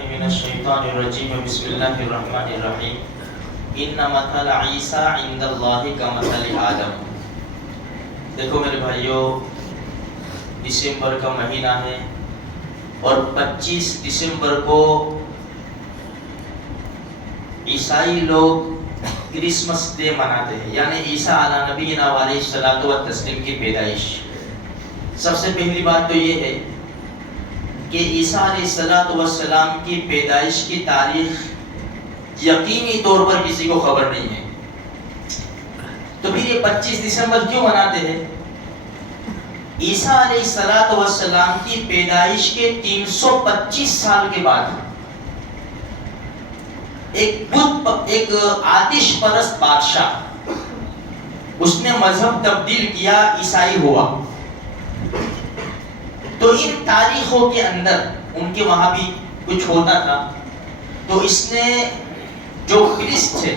من الشیطان الرجیم بسم اللہ الرحمن الرحیم ان مثل عیسیٰ عند اللہ کمثل آدم۔ دیکھو میرے بھائیوں، دسمبر کا مہینہ ہے اور 25 دسمبر کو عیسائی لوگ کرسمس ڈے مناتے ہیں، یعنی عیسیٰ علیہ نبینا علیہ الصلوۃ والتسلیم کی پیدائش۔ سب سے پہلی بات تو یہ ہے کہ عیسیٰ علیہ الصلوۃ والسلام کی پیدائش کی تاریخ یقینی طور پر کسی کو خبر نہیں ہے۔ تو پھر یہ 25 دسمبر کیوں مناتے ہیں؟ عیسیٰ علیہ الصلوۃ والسلام کی پیدائش کے 325 سال کے بعد ایک آتش پرست بادشاہ، اس نے مذہب تبدیل کیا، عیسائی ہوا۔ تو ان تاریخوں کے اندر ان کے وہاں بھی کچھ ہوتا تھا، تو اس نے جو کرسٹ تھے،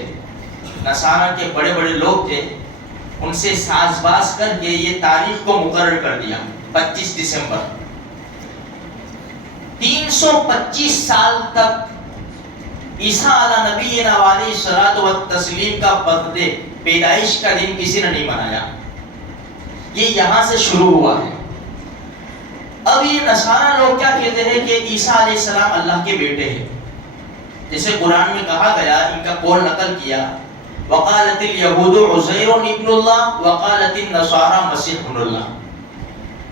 نصارہ کے بڑے بڑے لوگ تھے، ان سے ساز باز کر کے یہ تاریخ کو مقرر کر دیا 25 دسمبر۔ 325 سال تک عیسیٰ علیہ نبینا علیہ الصلوۃ والتسلیم کا برتھ ڈے، پیدائش کا دن کسی نے نہیں منایا۔ یہ یہاں سے شروع ہوا ہے۔ اب یہ نصارہ لوگ کیا کہتے ہیں کہ عیسیٰ علیہ السلام اللہ کے بیٹے ہیں، جیسے قرآن میں کہا گیا، ان کا قول نقل کیا، وقالت الیہود عزیر ابن اللہ وقالت النصارى مسیح ابن اللہ۔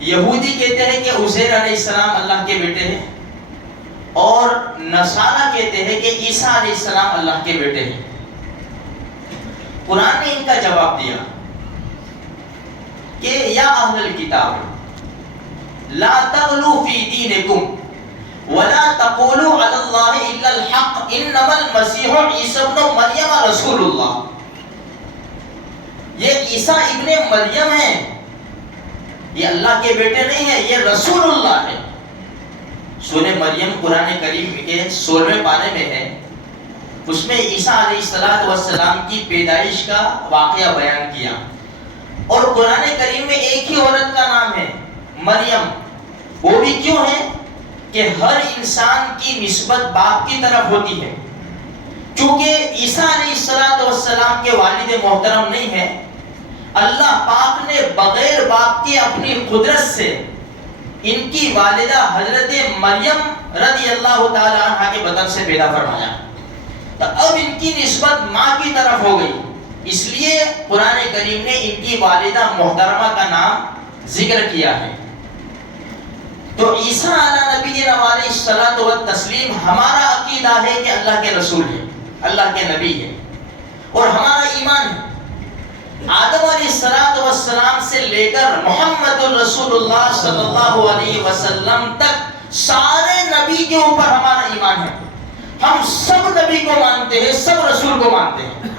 یہودی کہتے ہیں کہ عزیر علیہ السلام اللہ کے بیٹے ہیں، اور نصارہ کہتے ہیں کہ عیسیٰ علیہ السلام اللہ کے بیٹے ہیں۔ قرآن نے ان کا جواب دیا کہ یا اہل الکتاب لا تغلوا فی دینکم ولا تقولوا علی اللہ الا الحق انما المسیح عیسی ابن مریم رسول اللہ۔ یہ عیسیٰ ابن مریم ہے، یہ اللہ کے بیٹے نہیں ہے، یہ رسول اللہ ہے۔ سورہ مریم قرآن کریم کے 16ویں پارے میں ہے، اس میں عیسیٰ علیہ السلام کی پیدائش کا واقعہ بیان کیا، اور قرآن کریم میں ایک ہی عورت کا نام ہے، مریم۔ وہ بھی کیوں ہے کہ ہر انسان کی نسبت باپ کی طرف ہوتی ہے، چونکہ عیسیٰ علیہ السلام کے والد محترم نہیں ہے، اللہ پاک نے بغیر باپ کے اپنی قدرت سے ان کی والدہ حضرت مریم رضی اللہ تعالی عنہ کے بدن سے پیدا فرمایا، تو اب ان کی نسبت ماں کی طرف ہو گئی، اس لیے قرآن کریم نے ان کی والدہ محترمہ کا نام ذکر کیا ہے۔ تو عیسیٰ علیہ نبینا علیہ الصلوۃ والتسلیم، ہمارا عقیدہ ہے کہ اللہ کے رسول ہے، اللہ کے نبی ہے، اور ہمارا ایمان ہے آدم علیہ السلام سے لے کر محمد الرسول اللہ صلی اللہ علیہ وسلم تک سارے نبی کے اوپر ہمارا ایمان ہے۔ ہم سب نبی کو مانتے ہیں، سب رسول کو مانتے ہیں،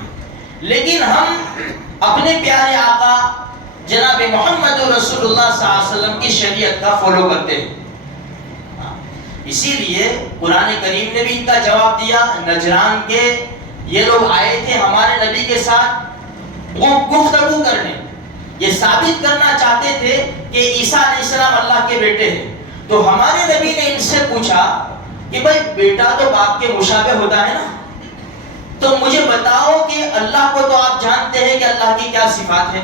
لیکن ہم اپنے پیارے آقا جناب محمد رسول اللہ صلی اللہ علیہ وسلم کی شریعت کا فالو کرتے ہیں۔ اسی لیے قرآن کریم نے بھی ان کا جواب دیا۔ نجران کے یہ لوگ آئے تھے ہمارے نبی کے ساتھ گفتگو کرنے، یہ ثابت کرنا چاہتے تھے کہ عیسیٰ علیہ السلام اللہ کے بیٹے ہیں۔ تو ہمارے نبی نے ان سے پوچھا کہ بھائی بیٹا تو باپ کے مشابہ ہوتا ہے نا، تو مجھے بتاؤ کہ اللہ کو تو آپ جانتے ہیں کہ اللہ کی کیا صفات ہے،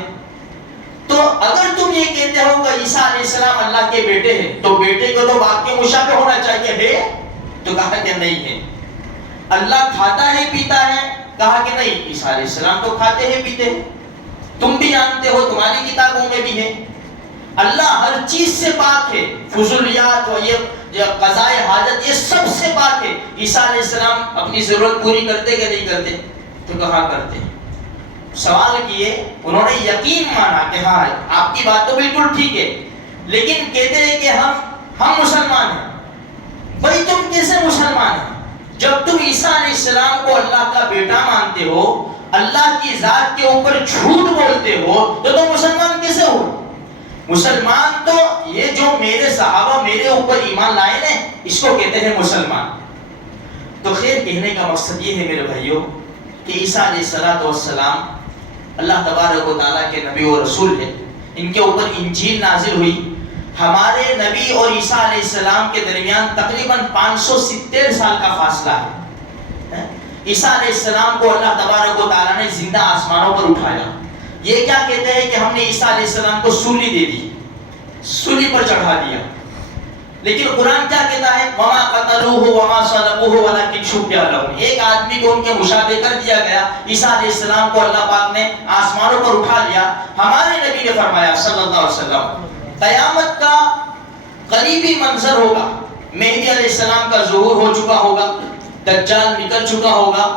تو اگر تم یہ کہتے ہو کہ عیسیٰ علیہ السلام اللہ کے بیٹے ہیں، تو بیٹے کو تو باپ کے مشابہ ہونا چاہیے ہے؟ تو کہا کہ نہیں ہے۔ اللہ کھاتا ہے پیتا ہے؟ کہا کہ نہیں، عیسیٰ علیہ السلام تو کھاتے ہیں پیتے ہیں، تم بھی جانتے ہو، تمہاری کتابوں میں بھی ہے۔ اللہ ہر چیز سے پاک ہے، فضولیات و یہ قضائے حاجت یہ سب سے پاک ہے۔ عیسیٰ علیہ السلام اپنی ضرورت پوری کرتے کہ نہیں کرتے؟ تو کہا کرتے۔ سوال کیے، انہوں نے یقین مانا کہ ہاں آپ کی بات تو بالکل ٹھیک ہے، لیکن کہتے ہیں کہ ہم مسلمان ہیں۔ بھائی تم کیسے مسلمان ہیں جب تم عیسیٰ علیہ السلام کو اللہ کا بیٹا مانتے ہو، اللہ کی ذات کے اوپر جھوٹ بولتے ہو، تو تم مسلمان کیسے ہو؟ مسلمان تو یہ جو میرے صحابہ میرے اوپر ایمان لائے نا، اس کو کہتے ہیں مسلمان۔ تو خیر کہنے کا مقصد یہ ہے میرے بھائیوں کہ عیسیٰ علیہ السلام اللہ تبارک و تعالیٰ کے نبی و رسول ہے، ان کے اوپر انجیل نازل ہوئی، ہمارے نبی اور عیسیٰ علیہ السلام کے درمیان تقریباً 570 سال کا فاصلہ ہے. عیسیٰ علیہ السلام کو اللہ تبارک و تعالیٰ نے زندہ آسمانوں پر اٹھایا. یہ کیا کہتے ہیں کہ ہم نے عیسیٰ علیہ السلام کو سولی دے دی, سولی پر چڑھا دیا. لیکن قرآن کیا کہتا ہے؟ وَمَا قَتَلُوهُ وَمَا صَلَبُوهُ وَلَكِنْ شُبِّهَ لَهُمْ. ایک آدمی کو ان کے مشابہ کر دیا گیا. عیسیٰ علیہ السلام کو اللہ پاک نے آسمانوں پر اٹھا لیا. ہمارے نبی نے فرمایا صلی اللہ علیہ وسلم قیامت کا قریبی منظر ہوگا. مہدی علیہ السلام کا ظہور ہو چکا ہوگا, دجال نکل چکا ہوگا,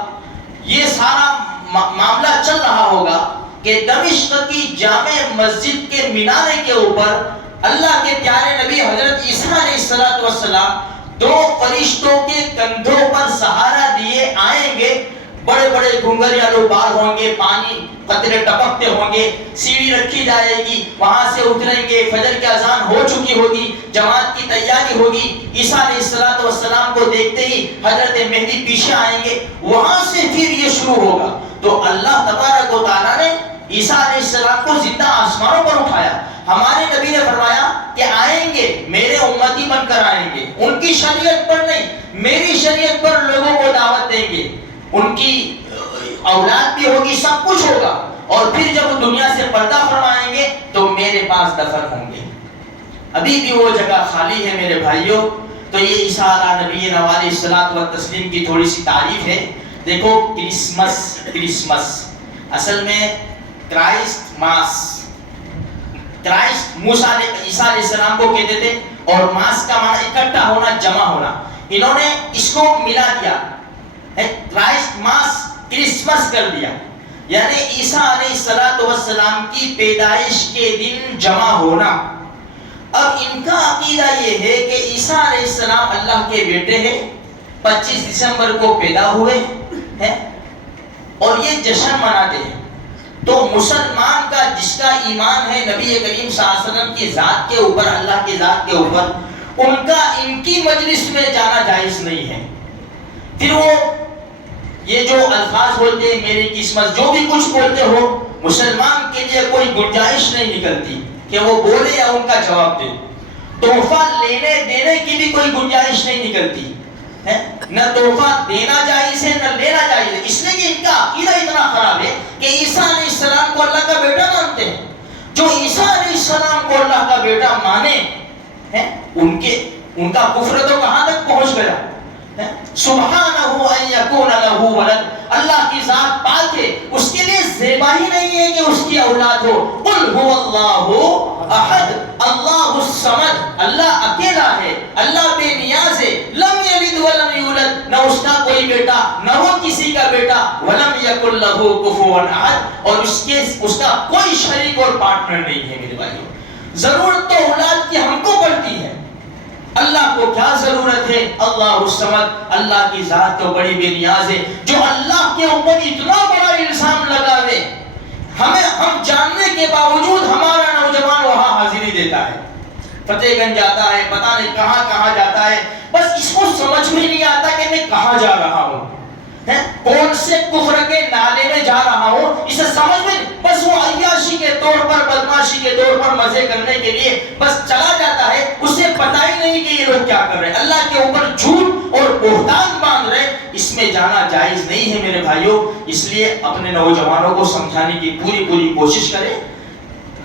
یہ سارا معاملہ چل رہا ہوگا کہ دمشق کی جامع مسجد کے مینارے کے اوپر اللہ کے پیارے نبی حضرت عیسیٰ علیہ السلام 2 فرشتوں کے کندھوں پر سہارا لیے آئیں گے. بڑے بڑے گھنگریالو بال ہوں گے, پانی قطرے ٹپکتے ہوں گے, سیڑھی رکھی جائے گی, وہاں سے اتریں گے, فجر کی اذان ہو چکی ہوگی, جماعت کی تیاری ہوگی. عیسیٰ علیہ السلام کو دیکھتے ہی حضرت مہدی پیچھے آئیں گے, وہاں سے پھر یہ شروع ہوگا. تو اللہ تبارک و تعالیٰ نے عیسیٰ علیہ السلام کو زندہ آسمانوں پر اٹھایا. ہمارے نبی نے فرمایا کہ آئیں گے, میرے امتی بن کر آئیں گے, ان کی شریعت پر نہیں, میری شریعت پر لوگوں کو دعوت دیں گے. ان کی اولاد بھی ہوگی, سب کچھ ہوگا, اور پھر جب وہ دنیا سے پردہ فرمائیں گے تو میرے پاس دفن ہوں گے. ابھی بھی وہ جگہ خالی ہے میرے بھائیوں. تو یہ عیسیٰ علیہ نبی الصلاۃ والتسلیم کی تھوڑی سی تعریف ہے. دیکھو کرسمس اصل میں کرائسٹ ماس, کرائسٹ موسیٰ عیسیٰ علیہ السلام کو کہتے تھے, اور ماس کا معنی اکٹھا ہونا, جمع ہونا. انہوں نے اس کو ملا دیا, کرائسٹ ماس کرسمس کر دیا, یعنی عیسیٰ علیہ السلام کی پیدائش کے دن جمع ہونا. اب ان کا عقیدہ یہ ہے کہ عیسیٰ علیہ السلام اللہ کے بیٹے ہیں, 25 دسمبر کو پیدا ہوئے ہیں, اور یہ جشن مناتے ہیں. تو مسلمان کا جس کا ایمان ہے نبی کریم صلی اللہ علیہ وسلم کی ذات کے اوپر, اللہ کی ذات کے اوپر, ان کا ان کی مجلس میں جانا جائز نہیں ہے. پھر وہ یہ جو الفاظ بولتے ہیں میری قسمت, جو بھی کچھ بولتے ہو, مسلمان کے لیے کوئی گنجائش نہیں نکلتی کہ وہ بولے یا ان کا جواب دے. تحفہ لینے دینے کی بھی کوئی گنجائش نہیں نکلتی ہے. نہ تحفہ دینا جائز ہے نہ لینا جائز ہے, اس لیے کہ ان کا عقیدہ اتنا خراب ہے کہ عیسیٰ علیہ السلام کو اللہ کا بیٹا مانتے ہیں. جو عیسیٰ علیہ السلام کو اللہ کا بیٹا مانے ہیں, ان کا کفر تو کہاں تک پہنچ گیا. سبحانہ ان یکون لہ ولد, اللہ کی ذات پاک ہے, اس کے لیے زیبا ہی نہیں ہے کہ اس کی اولاد ہو. قل هو اللہ احد اللہ الصمد, اللہ اکیلا ہے, اللہ بے نیاز ہے. لم یلد ولم یولد, نہ اس کا کوئی بیٹا نہ وہ کسی کا بیٹا. ولم یکن لہ کفوا احد, اور اس کا کوئی شریک اور پارٹنر نہیں ہے. میرے بھائیو, ضرورت تو اولاد کی ہم کو پڑتی ہے, اللہ کو کیا ضرورت ہے. اللہ الصمد, اللہ کی ذات تو بڑی بے نیاز ہے. جو اللہ کے اوپر اتنا بڑا الزام لگاوے, ہم جاننے کے باوجود ہمارا نوجوان وہاں حاضری دیتا ہے, فتح گنج جاتا ہے, پتہ نہیں کہاں کہاں جاتا ہے, بس اس کو سمجھ میں نہیں آتا کہ میں کہاں جا رہا ہوں, کون سے کفر کے نالے میں جا رہا ہوں, اسے سمجھ میں, بس وہ عیاشی کے طور پر, بدماشی کے طور پر, مزے کرنے کے لیے بس چلا جاتا ہے. اسے پتہ ہی نہیں کہ یہ لوگ کیا کر رہے ہیں, اللہ کے اوپر جھوٹ اور بہتان باندھ رہے. اس میں جانا جائز نہیں ہے میرے بھائیوں. اس لیے اپنے نوجوانوں کو سمجھانے کی پوری کوشش کریں.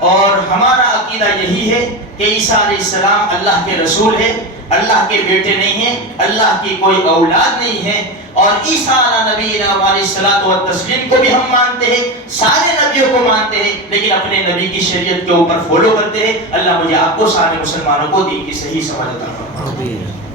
اور ہمارا عقیدہ یہی ہے کہ عیسیٰ علیہ السلام اللہ کے رسول ہے, اللہ کے بیٹے نہیں ہیں, اللہ کی کوئی اولاد نہیں ہے. اور عیسیٰ علیہ الصلوۃ والتسلیم کو بھی ہم مانتے ہیں, سارے نبیوں کو مانتے ہیں, لیکن اپنے نبی کی شریعت کے اوپر فالو کرتے ہیں. اللہ مجھے آپ کو سارے مسلمانوں کو دین کی صحیح سمجھ عطا فرمائے.